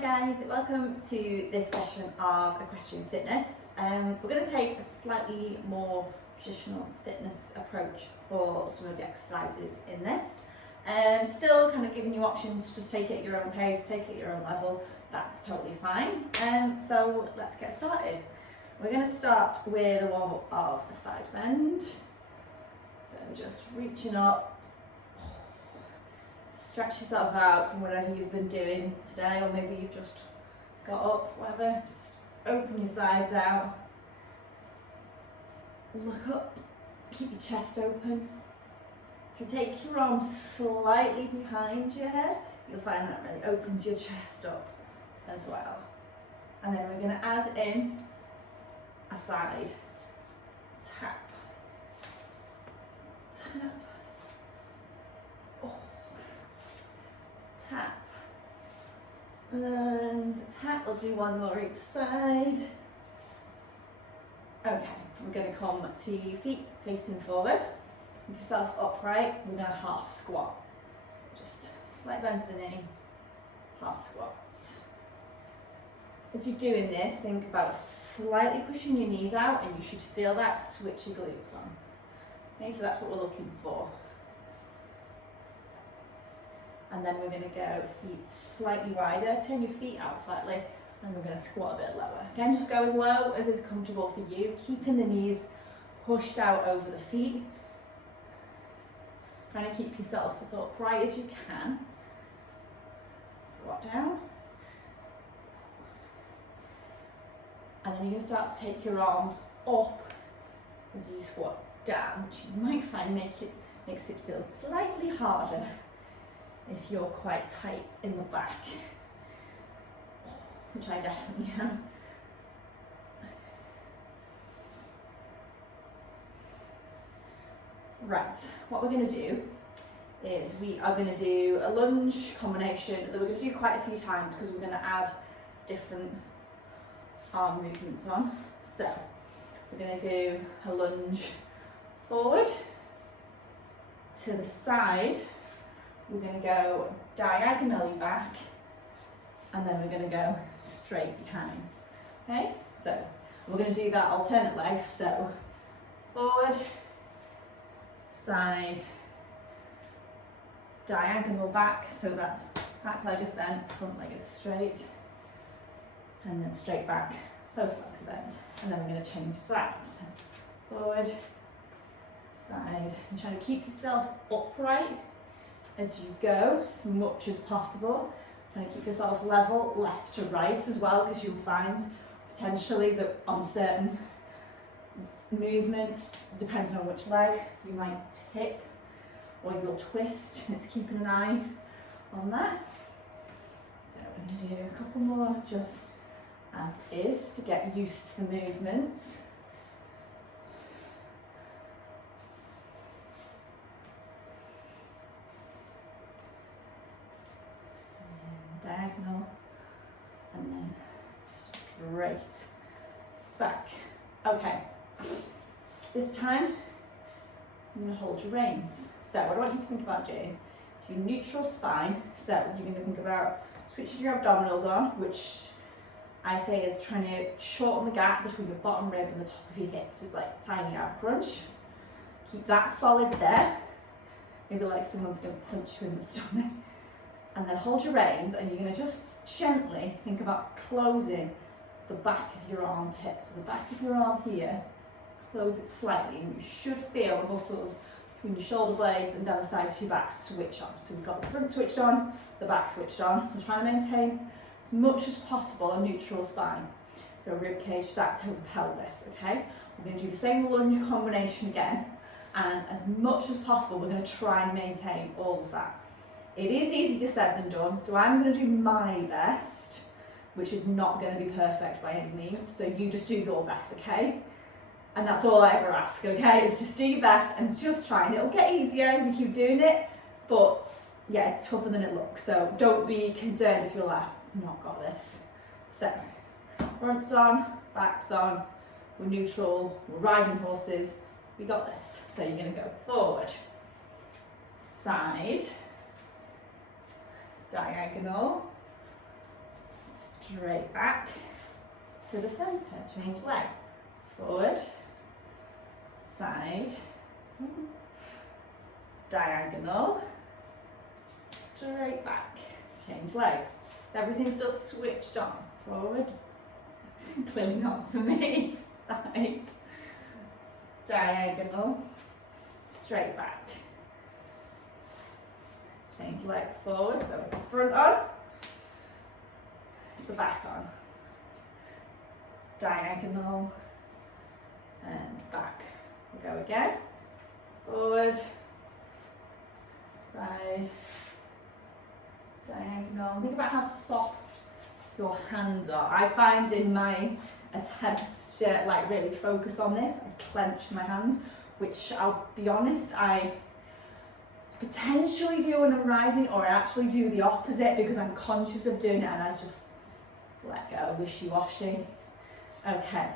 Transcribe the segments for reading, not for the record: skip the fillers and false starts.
guys, welcome to this session of Equestrian Fitness. We're going to take a slightly more traditional fitness approach for some of the exercises in this. Still kind of giving you options, just take it at your own pace, take it at your own level, that's totally fine. So let's get started. We're going to start with a warm-up of a side bend. So just reaching up. Stretch yourself out from whatever you've been doing today, or maybe you've just got up, whatever. Just open your sides out. Look up, keep your chest open. If you take your arms slightly behind your head, you'll find that really opens your chest up as well. And then we're going to add in a side tap. Tap. Tap, and tap. We'll do one more each side. Okay, we're going to come to your feet facing forward. Keep yourself upright. We're going to half squat. So just slight bend to the knee, half squat. As you're doing this, think about slightly pushing your knees out, and you should feel that switch your glutes on. Okay, so that's what we're looking for. And then we're going to go feet slightly wider, turn your feet out slightly, and we're going to squat a bit lower. Again, just go as low as is comfortable for you, keeping the knees pushed out over the feet. Trying to keep yourself as upright as you can. Squat down. And then you're going to start to take your arms up as you squat down, which you might find makes it feel slightly harder if you're quite tight in the back, which I definitely am. Right, what we're going to do is we are going to do a lunge combination that we're going to do quite a few times because we're going to add different arm movements on. So we're going to do a lunge forward, to the side. We're going to go diagonally back, and then we're going to go straight behind. Okay, so we're going to do that alternate legs. So forward, side, diagonal back. So that's back leg is bent, front leg is straight, and then straight back, both legs are bent. And then we're going to change sides. Forward, side, and trying to keep yourself upright as you go as much as possible. Trying to keep yourself level left to right as well, because you'll find potentially that on certain movements, depending on which leg, you might tip or you'll twist, and it's keeping an eye on that. So we're going to do a couple more just as is to get used to the movements. Diagonal, and then straight back. Okay, this time I'm going to hold your reins. So what I want you to think about doing is your neutral spine. So you're going to think about switching your abdominals on, which I say is trying to shorten the gap between your bottom rib and the top of your hip. So it's like tiny ab crunch. Keep that solid there. Maybe like someone's going to punch you in the stomach. And then hold your reins, and you're going to just gently think about closing the back of your armpit. So the back of your arm here, close it slightly, and you should feel the muscles between your shoulder blades and down the sides of your back switch on. So we've got the front switched on, the back switched on. We're trying to maintain as much as possible a neutral spine. So rib cage stacked over pelvis, okay? We're going to do the same lunge combination again, and as much as possible, we're going to try and maintain all of that. It is easier said than done, so I'm going to do my best, which is not going to be perfect by any means, so you just do your best, okay? And that's all I ever ask, okay, is just do your best and just try, and it'll get easier as we keep doing it, but yeah, it's tougher than it looks, so don't be concerned if you're like, I've not got this. So, front's on, back's on, we're neutral, we're riding horses, we got this. So you're going to go forward, side, diagonal, straight back to the centre, change leg, forward, side, diagonal, straight back, change legs. So everything's still switched on, forward, clearly not for me, side, diagonal, straight back. Change leg forward, so it's the front on, it's the back on. Diagonal and back. We go again, forward, side, diagonal. Think about how soft your hands are. I find in my attempts to like really focus on this, I clench my hands, which I'll be honest, I potentially do when I'm riding, or I actually do the opposite because I'm conscious of doing it and I just let go, wishy-washy. Okay,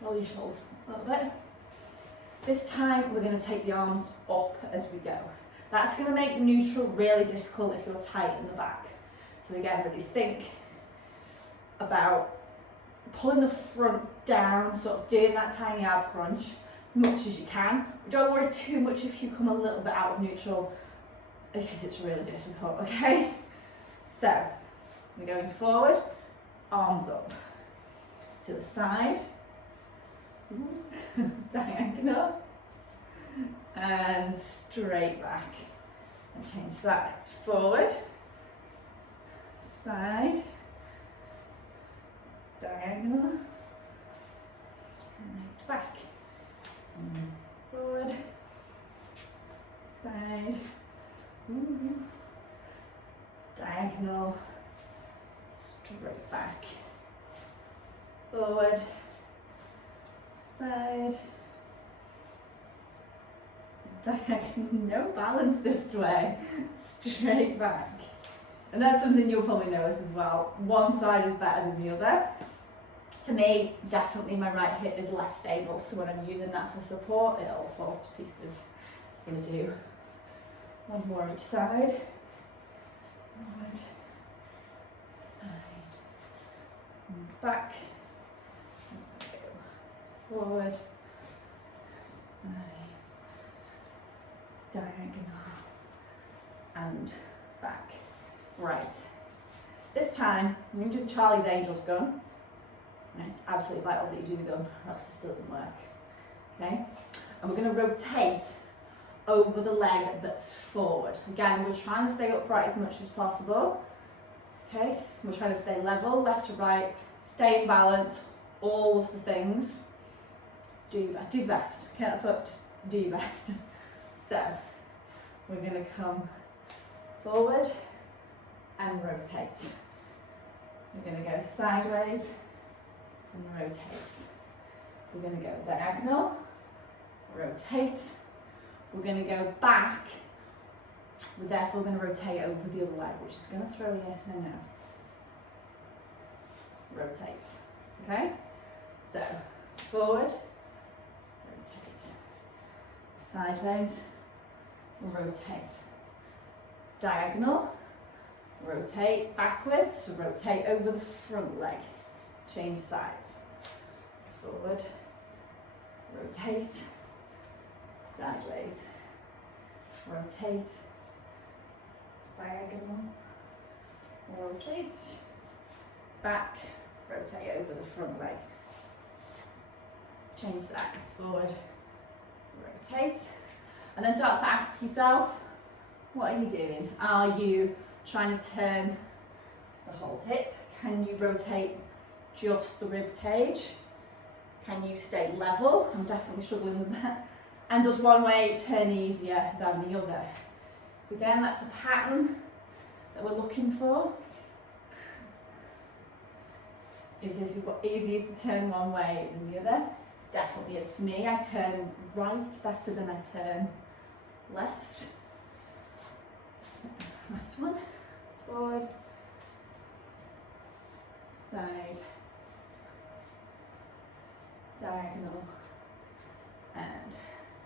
roll your shoulders a little bit. This time we're going to take the arms up as we go. That's going to make neutral really difficult if you're tight in the back. So again, really think about pulling the front down, sort of doing that tiny ab crunch as much as you can. Don't worry too much if you come a little bit out of neutral because it's really difficult, okay? So, we're going forward, arms up, to the side, diagonal, and straight back. And change sides, forward, side, diagonal, straight back, forward, side, diagonal, straight back, forward, side, diagonal, no balance this way, straight back. And that's something you'll probably notice as well. One side is better than the other. For me, definitely my right hip is less stable, so when I'm using that for support, it all falls to pieces. I'm going to do one more each side. Forward, side, and back, forward, side, diagonal, and back. Right, this time I'm going to do the Charlie's Angels gun. And it's absolutely vital that you do the gun or else this doesn't work. Okay, and we're going to rotate over the leg that's forward. Again, we're trying to stay upright as much as possible. Okay, we're trying to stay level, left to right, stay in balance, all of the things. Do the best. Okay, that's what, just do your best. So, we're going to come forward and rotate. We're going to go sideways and rotate. We're going to go diagonal, rotate. We're going to go back. We're therefore going to rotate over the other leg, which is going to throw you, I know. Rotate. Okay? So, forward, rotate. Sideways, rotate. Diagonal, rotate backwards, so rotate over the front leg. Change sides. Forward, rotate, sideways, rotate, diagonal, rotate, back, rotate over the front leg. Change sides, forward, rotate. And then start to ask yourself, what are you doing? Are you trying to turn the whole hip? Can you rotate just the rib cage? Can you stay level? I'm definitely struggling with that. And does one way turn easier than the other? So again, that's a pattern that we're looking for. Is this easier to turn one way than the other? Definitely is for me. I turn right better than I turn left. So, last one. Forward, side, diagonal, and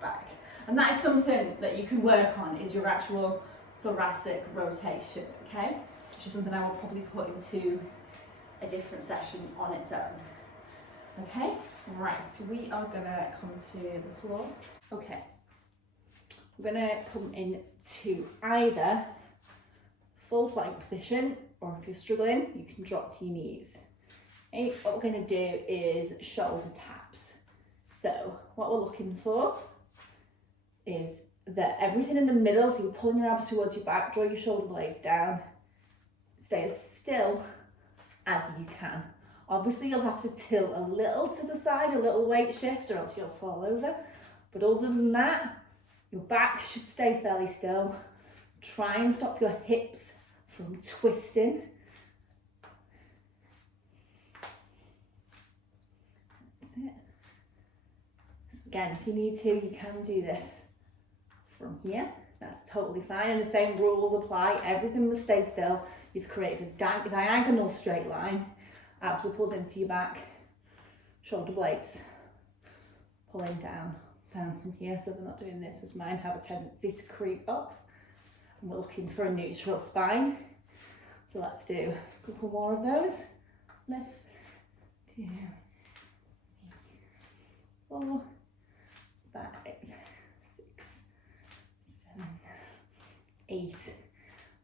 back. And that is something that you can work on, is your actual thoracic rotation, okay? Which is something I will probably put into a different session on its own. Okay, right, so we are gonna come to the floor. Okay, we're gonna come into either full plank position, or if you're struggling, you can drop to your knees. Okay, what we're gonna do is shoulder taps. So what we're looking for is that everything in the middle, so you're pulling your abs towards your back, draw your shoulder blades down, stay as still as you can. Obviously you'll have to tilt a little to the side, a little weight shift, or else you'll fall over. But other than that, your back should stay fairly still. Try and stop your hips from twisting. That's it. So again, if you need to, you can do this from here. That's totally fine, and the same rules apply. Everything must stay still. You've created a diagonal straight line. Abs are pulled into your back. Shoulder blades pulling down from here, so they're not doing this, as mine have a tendency to creep up. And we're looking for a neutral spine. So let's do a couple more of those. Lift, 2, 3, 4, 5, 6, 7, 8,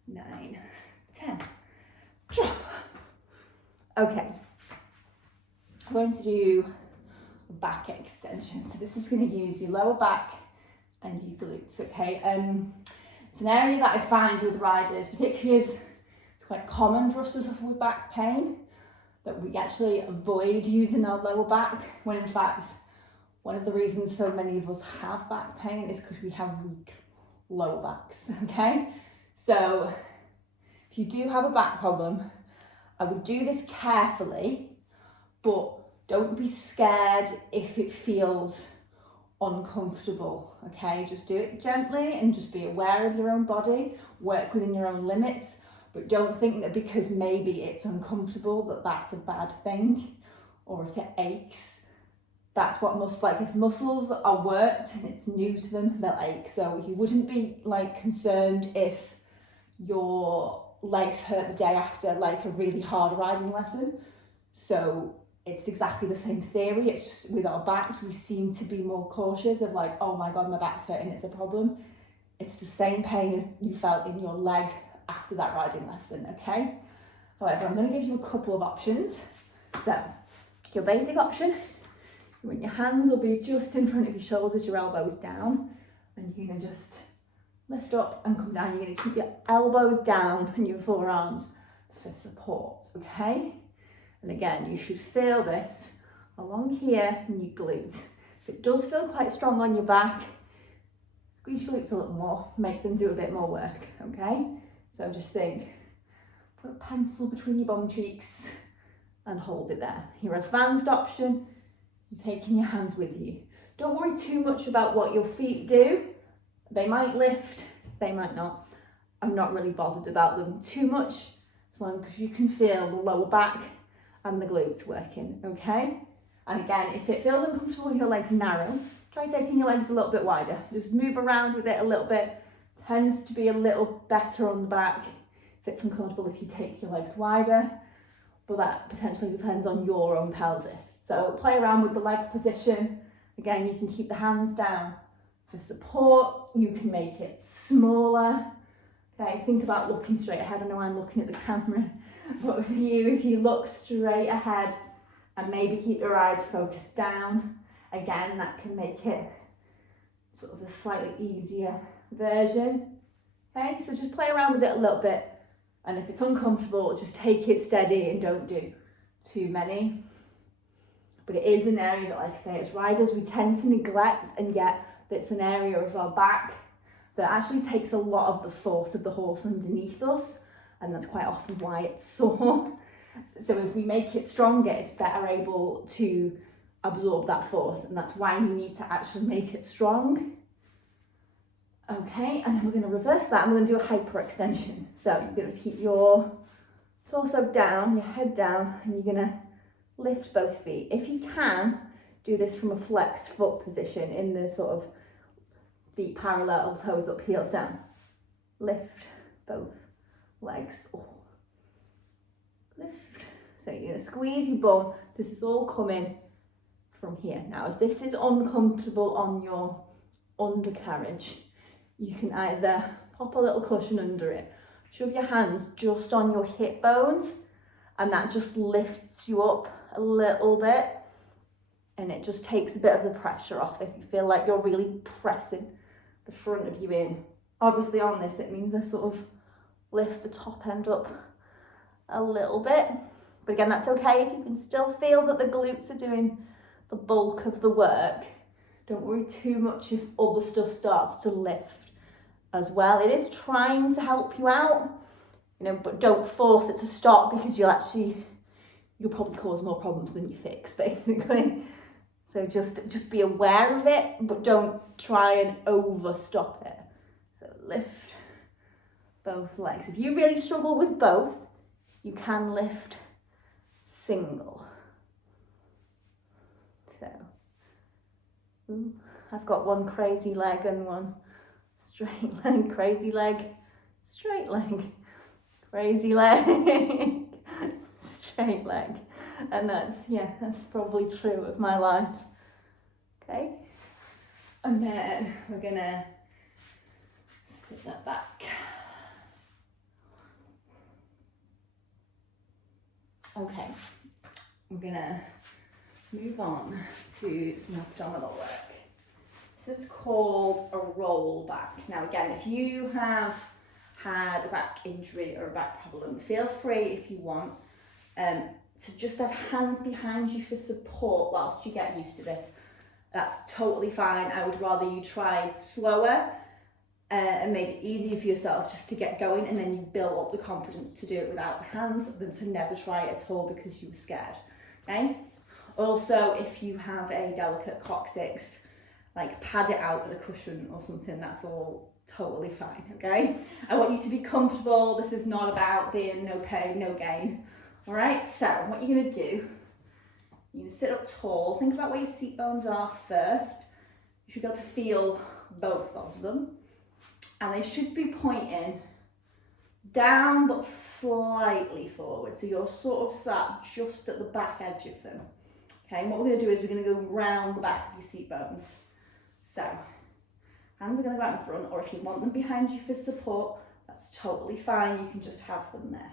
9, 10. Drop. Okay, I'm going to do a back extension. So this is going to use your lower back and your glutes, okay? It's an area that I find with riders, particularly as it's quite common for us to suffer with back pain, that we actually avoid using our lower back, when in fact, one of the reasons so many of us have back pain is because we have weak lower backs, okay? So if you do have a back problem, I would do this carefully, but don't be scared if it feels uncomfortable, okay? Just do it gently and just be aware of your own body, work within your own limits, but don't think that because maybe it's uncomfortable that that's a bad thing, or if it aches, that's what if muscles are worked and it's new to them, they'll ache. So you wouldn't be like concerned if your legs hurt the day after like a really hard riding lesson. So it's exactly the same theory, it's just with our backs we seem to be more cautious of like, oh my god, my back's hurting, it's a problem. It's the same pain as you felt in your leg after that riding lesson, okay? However, I'm going to give you a couple of options. So your basic option, your hands will be just in front of your shoulders, your elbows down, and you're going to just lift up and come down. You're going to keep your elbows down and your forearms for support, okay? And again, you should feel this along here in your glutes. If it does feel quite strong on your back, squeeze your glutes a little more, make them do a bit more work, okay? So just think, put a pencil between your bum cheeks and hold it there. Your advanced option, you're taking your hands with you. Don't worry too much about what your feet do. They might lift, they might not. I'm not really bothered about them too much, as long as you can feel the lower back and the glutes working, okay? And again, if it feels uncomfortable with your legs narrow, try taking your legs a little bit wider. Just move around with it a little bit. Tends to be a little better on the back if it's uncomfortable if you take your legs wider, but that potentially depends on your own pelvis. So play around with the leg position. Again, you can keep the hands down for support. You can make it smaller. Okay, think about looking straight ahead. I know I'm looking at the camera, but for you, if you look straight ahead and maybe keep your eyes focused down, again, that can make it sort of a slightly easier version. Okay, so just play around with it a little bit, and if it's uncomfortable, just take it steady and don't do too many. But it is an area that, like I say, as riders, we tend to neglect, and yet it's an area of our back that actually takes a lot of the force of the horse underneath us, and that's quite often why it's sore. So if we make it stronger, it's better able to absorb that force, and that's why we need to actually make it strong. Okay, and then we're going to reverse that and we're going to do a hyperextension. So you're going to keep your torso down, your head down, and you're going to lift both feet. If you can, do this from a flexed foot position in the sort of feet parallel, toes up, heels down. Lift both legs. Oh. Lift, So you're going to squeeze your bum. This is all coming from here. Now, if this is uncomfortable on your undercarriage, you can either pop a little cushion under it, shove your hands just on your hip bones, and that just lifts you up a little bit, and it just takes a bit of the pressure off if you feel like you're really pressing the front of you in. Obviously on this, it means I sort of lift the top end up a little bit. But again, that's okay if you can still feel that the glutes are doing the bulk of the work. Don't worry too much if other stuff starts to lift as well. It is trying to help you out, you know, but don't force it to stop, because you'll probably cause more problems than you fix, basically. So just be aware of it, but don't try and overstop it. So lift both legs. If you really struggle with both, you can lift single. So, I've got one crazy leg and one straight leg, crazy leg, straight leg, crazy leg, straight leg. And that's probably true of my life. Okay, and then we're gonna sit that back. Okay, we're gonna move on to some abdominal work. This is called a roll back. Now again, if you have had a back injury or a back problem, feel free, if you want, to just have hands behind you for support whilst you get used to this. That's totally fine. I would rather you tried slower and made it easier for yourself just to get going, and then you build up the confidence to do it without hands, than to never try it at all because you were scared. Okay? Also, if you have a delicate coccyx, like pad it out with a cushion or something, that's all totally fine, okay? I want you to be comfortable. This is not about being no pain, no gain. All right, so what you're gonna do, you're gonna sit up tall. Think about where your seat bones are first. You should be able to feel both of them. And they should be pointing down but slightly forward. So you're sort of sat just at the back edge of them. Okay, and what we're gonna do is we're gonna go round the back of your seat bones. So, hands are gonna go out in front, or if you want them behind you for support, that's totally fine. You can just have them there.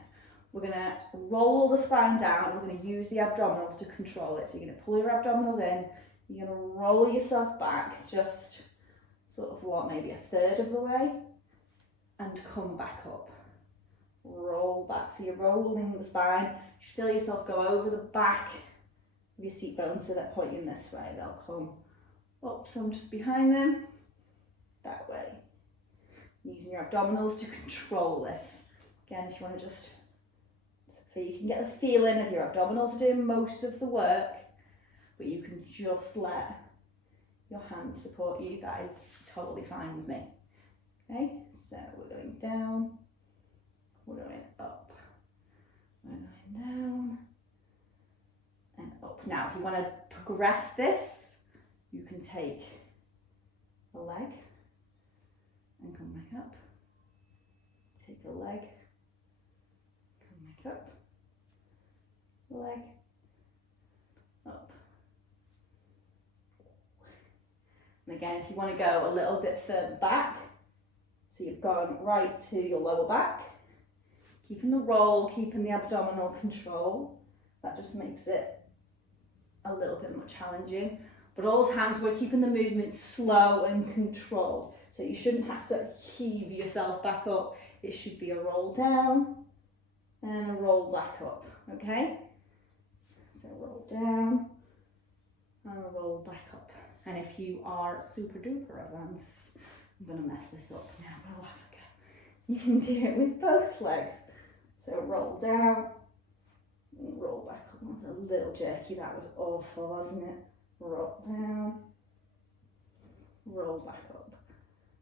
We're gonna roll the spine down, and we're gonna use the abdominals to control it. So you're gonna pull your abdominals in, you're gonna roll yourself back just sort of maybe a third of the way, and come back up. Roll back. So you're rolling the spine. You should feel yourself go over the back of your seat bones, so they're pointing this way. They'll come up, so I'm just behind them, that way. Using your abdominals to control this. Again, if you want to just, so you can get the feeling of your abdominals are doing most of the work, but you can just let your hands support you. That is totally fine with me. Okay, so we're going down, we're going up, we're going down, and up. Now, if you want to progress this, you can take a leg and come back up. Take a leg, come back up, leg, up. And again, if you want to go a little bit further back, so you've gone right to your lower back, keeping the roll, keeping the abdominal control, that just makes it a little bit more challenging. But all times we're keeping the movement slow and controlled. So you shouldn't have to heave yourself back up. It should be a roll down and a roll back up, okay? So roll down and a roll back up. And if you are super duper advanced, I'm gonna mess this up now, but I'll have a go. You can do it with both legs. So roll down and roll back up. That was a little jerky, that was awful, wasn't it? Roll down, roll back up.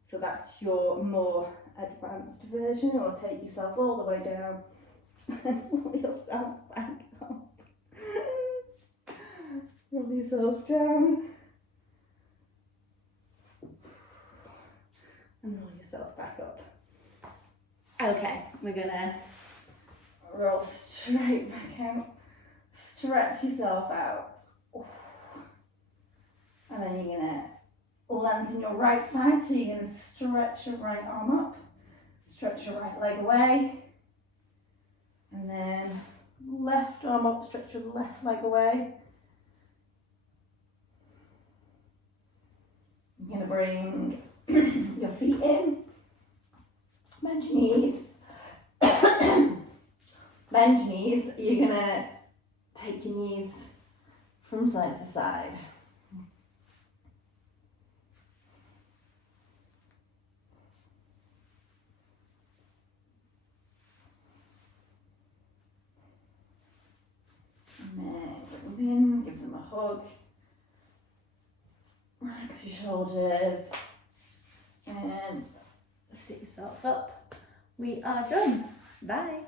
So that's your more advanced version, or take yourself all the way down and roll yourself back up. Roll yourself down and roll yourself back up. Okay, we're gonna roll straight back out Stretch yourself out. And then you're going to lengthen your right side. So you're going to stretch your right arm up, stretch your right leg away. And then left arm up, stretch your left leg away. You're going to bring your feet in, bend your knees. Bend your knees. You're going to take your knees from side to side. And then get them in, give them a hug. Relax your shoulders and sit yourself up. We are done. Bye.